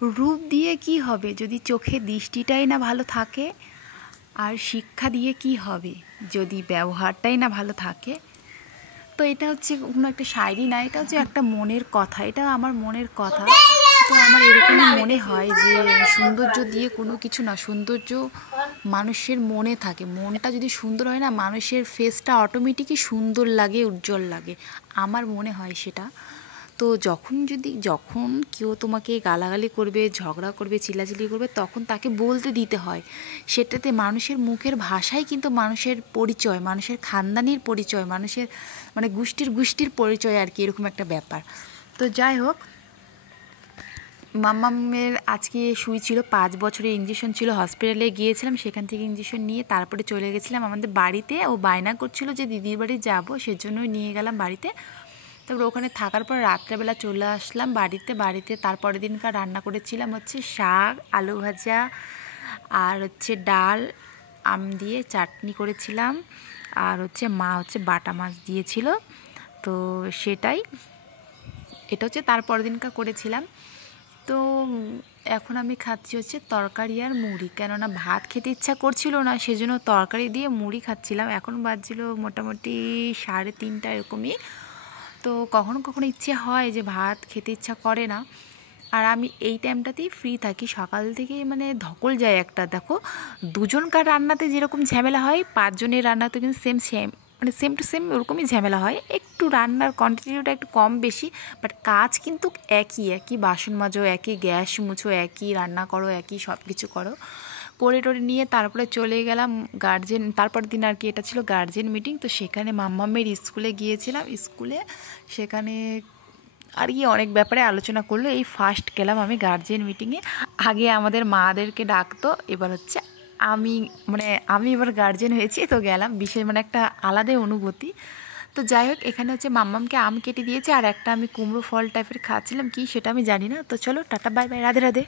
রূপ দিয়ে কি হবে যদি চোখের দৃষ্টিটাই না ভালো থাকে, আর শিক্ষা দিয়ে কি হবে যদি ব্যবহারটাই না ভালো থাকে। তো এটা হচ্ছে কোনো একটা শায়রি না, এটা হচ্ছে একটা মনের কথা, এটা আমার মনের কথা। তো আমার এরকমই মনে হয় যে সৌন্দর্য দিয়ে কোনো কিছু না, সৌন্দর্য মানুষের মনে থাকে। মনটা যদি সুন্দর হয় না, মানুষের ফেসটা অটোমেটিকই সুন্দর লাগে, উজ্জ্বল লাগে, আমার মনে হয় সেটা। তো যখন কেউ তোমাকে গালাগালি করবে, ঝগড়া করবে, চিল্লাচিল্লি করবে, তখন তাকে বলতে দিতে হয়। সেটাতে মানুষের মুখের ভাষাই কিন্তু মানুষের পরিচয়, মানুষের খানদানির পরিচয়, মানুষের মানে গোষ্ঠীর পরিচয় আর কি, এরকম একটা ব্যাপার। তো যাই হোক, মাম্মামের আজকে সুই ছিল, 5 বছরের ইঞ্জেকশন ছিল, হসপিটালে গিয়েছিলাম, সেখান থেকে ইঞ্জেকশন নিয়ে তারপরে চলে গেছিলাম আমাদের বাড়িতে। ও বায়না করছিল যে দিদির বাড়ি যাবো, সেজন্যই নিয়ে গেলাম বাড়িতে। তারপর ওখানে থাকার পর রাত্রেবেলা চলে আসলাম বাড়িতে। তারপরের দিনকার রান্না করেছিলাম হচ্ছে শাক, আলু ভাজা, আর হচ্ছে ডাল, আম দিয়ে চাটনি করেছিলাম, আর হচ্ছে মা হচ্ছে বাটা মাছ দিয়েছিল। তো সেটাই, এটা হচ্ছে তারপরের দিনকার করেছিলাম। তো এখন আমি খাচ্ছি হচ্ছে তরকারি আর মুড়ি, কেননা ভাত খেতে ইচ্ছা করছিল না, সেজন্য তরকারি দিয়ে মুড়ি খাচ্ছিলাম। এখন বাজছিল মোটামুটি 3:30 এরকমই। তো কখনো কখনো ইচ্ছে হয় যে ভাত খেতে ইচ্ছা করে না, আর আমি এই টাইমটাতেই ফ্রি থাকি সকাল থেকে, মানে ধকল যায় একটা। দেখো, দুজনকার রান্নাতে যেরকম ঝামেলা হয়, 5 জনের রান্নাতে কিন্তু সেম মানে সেম টু সেম ওরকমই ঝামেলা হয়, একটু রান্নার কোয়ান্টিটিটা একটু কম বেশি, বাট কাজ কিন্তু একই বাসন মাজো, একই গ্যাস মুছো, একই রান্না করো, একই সব কিছু করে টোরে নিয়ে তারপরে চলে গেলাম গার্জেন। তারপর দিন আর কি, এটা ছিল গার্জেন মিটিং। তো সেখানে মাম্মামের স্কুলে গিয়েছিলাম, স্কুলে সেখানে আর কি অনেক ব্যাপারে আলোচনা করলো। এই ফার্স্ট গেলাম আমি গার্জেন মিটিংয়ে। আগে আমাদের মাদেরকে ডাকতো, এবার হচ্ছে আমি এবার গার্জেন হয়েছি, তো গেলাম, বিশেষ মানে একটা আলাদাই অনুভূতি। তো যাই হোক, এখানে হচ্ছে মাম্মামকে আম কেটে দিয়েছে, আর একটা আমি কুমড়ো ফল টাইপের খাচ্ছিলাম, কি সেটা আমি জানি না। তো চলো, tata, bye bye, Radhe Radhe.